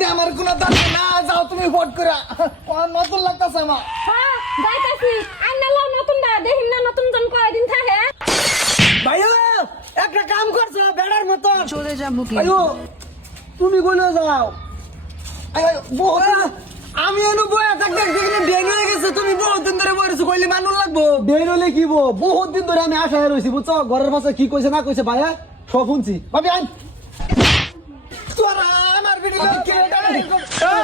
দে আমার কোনো দরকার না যাও তুমি ভোট করে নতুন লাগতেছে আমার হ্যাঁ যাইতাছি আইনা লাও নতুন দা দেখিন না নতুন জন কয়দিন থাকে ভাইয়া একটা কাম করছো বেড়ার মতো চলে যাবো কি আয়ো তুমি বলে যাও আমি এনে বয়া থাকতে দেখলে বের হয়ে গেছে তুমি বহুত দিন ধরে বলেছো কইলে মানুষ লাগবো বের হলে কি বহুত দিন ধরে আমি আশায় রয়েছি বুঝছো ঘরের পাশে কি কইছে না কইছে ভাইয়া সব শুনছি ভাবি আইন তোরা আমার ভিডিও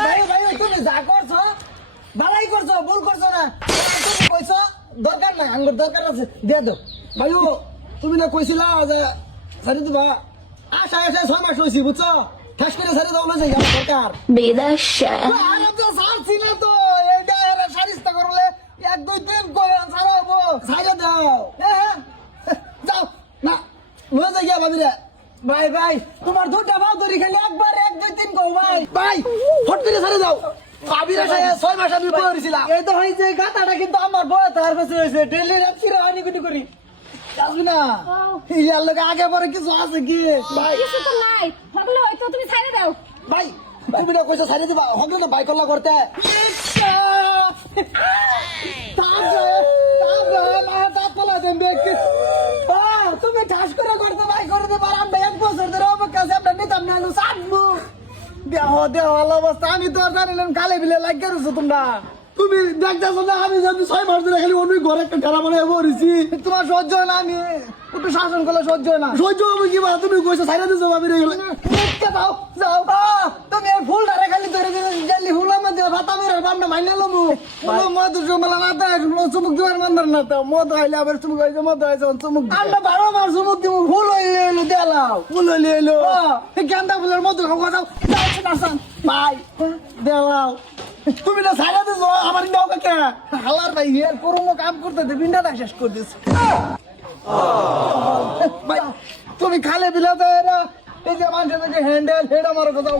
ভাই ভাই তুমি যা করছো ভালাই করছো ভুল করছো না তুমি কইছো দরকার নাই আমার দরকার আছে দিয়ে দাও ভাইও তুমি না কইছিলা যে সারি দিবা আশায় আশায় 6 মাস হইছি বুঝছো ঠাস করে সারি দাও না যাই আমার দরকার বিদেশে আরে তো সারছি না তো এইটা এরা সারিস্তা করলে 1 2 3 কই ছাড়াবো ছাইরা দাও হ্যাঁ যাও না লয়ে যাই গিয়া ভাবি রে ভাই ভাই তোমার দুটা বাউ ধরি খালি একবার 1 2 3 কও ভাই ভাই ফট করে ছাড়ে দাও ভাবিরা 6 মাস আমি বইছিলাম এই তো হইছে গাতাটা কিন্তু আমার বয় তার কাছে হইছে ডেইলি রাত ফিরে আনি করি যাবি না ইয়ার লগে আগে পরে কিছু আছে কি ভাই কিছু তো নাই হগলো হয়তো তুমি ছাইরে দাও ভাই তুমি না কইছো ছাড়ি দিবা হগলো না বাইক কল্লা করতে তুমি ঠাস করে করতে ভাই করে দিতে পারাম 1 বছর ধরে অপেক্ষা আছে আমরা নিতাম না সাতবো দেহ অবস্থা আমি তো জানিলাম কালে বিলে লাগিয়ে রয়েছো তোমরা তুমি দেখতেছো না আমি যদি 6 মাস ধরে খালি অন্য ঘরে একটা ঠেলা বানায় বসেছি তোমার সহ্য হয় না আমি একটু শাসন করলে সহ্য হয় না সহ্য হবে কি তুমি কইছো ছাইরা দিছো আমি রে যাও যাও তুমি আর ফুল ধরে খালি ধরে গেলি ফুলের মধ্যে ভাতা মেরে আমরা মাইনা লমু বলো মধু জমলা না দেয় চুমুক দিবার মন্দর না তো মদ হইলে আবার চুমুক হইছে মদ হইছে চুমুক আমরা 12 মাস চুমুক দিব ফুল হইলে এলো দেলাও ফুল হইলে এলো গেন্দা ফুলের মধু খাওয়া যাও যাও ভাই দেলাও তুমি না ছাইরা দিছো আমার দাও কে হালার ভাই এর পুরনো কাম করতে দে বিন্দাটা শেষ করে দিছ ভাই তুমি খালে বিলাতে এরা এই যে মানুষের যে হ্যান্ডেল হেড আমার দাও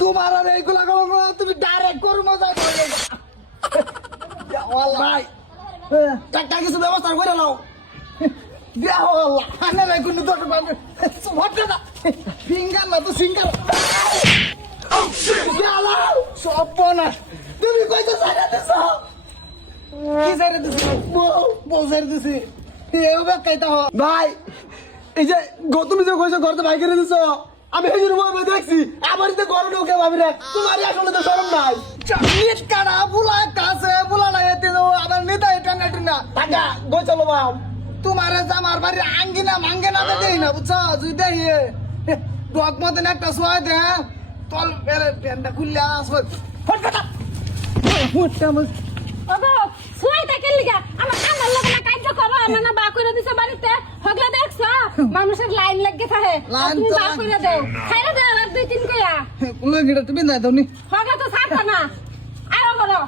তোমার আর এইগুলা করো তুমি ডাইরেক্ট করো মজা করে ভাই টাকা কিছু ব্যবস্থা করে নাও দেও আল্লাহ আনে ভাই কোন দরকার পাবে হটকে না ফিঙ্গার না তো সিঙ্গার সপনাশ তুমি কইছো সাইরা দিছো কি সাইরা দিছো বউ সাইরা দিছি এভাবে কাইতা হ ভাই এই যে তুমি যে কইছো ঘরতে ভাই করে দিছো আমি হেজুর বউ দেখছি আমার তো ঘর ঢোকে ভাবি রে তোমার আসলে তো শরম নাই চাকরির কাড়া বুলা কাছে বুলা না এতে আবার নেতা এটা না টাকা গো চলো বাপ তোমার জামার বাড়ি আঙ্গিনা মাঙ্গিনা দেই না বুঝছো তুই দেই ডক মতন একটা সোয়া দে তল প্যান্টটা খুললে আসো ফটকাটা মোটা মস ওগো সুইটা কে লিগা আমার কামার লাগে না কাজ করো আমার না বা কইরা দিছে বাড়িতে হগলা দেখছো মানুষের লাইন লাগে থাকে তুমি বা কইরা দাও খাইরা দাও আর 2 3 কইয়া কুলো গিটা তুমি না দাওনি হগলা তো ছাড়তা না আরো করো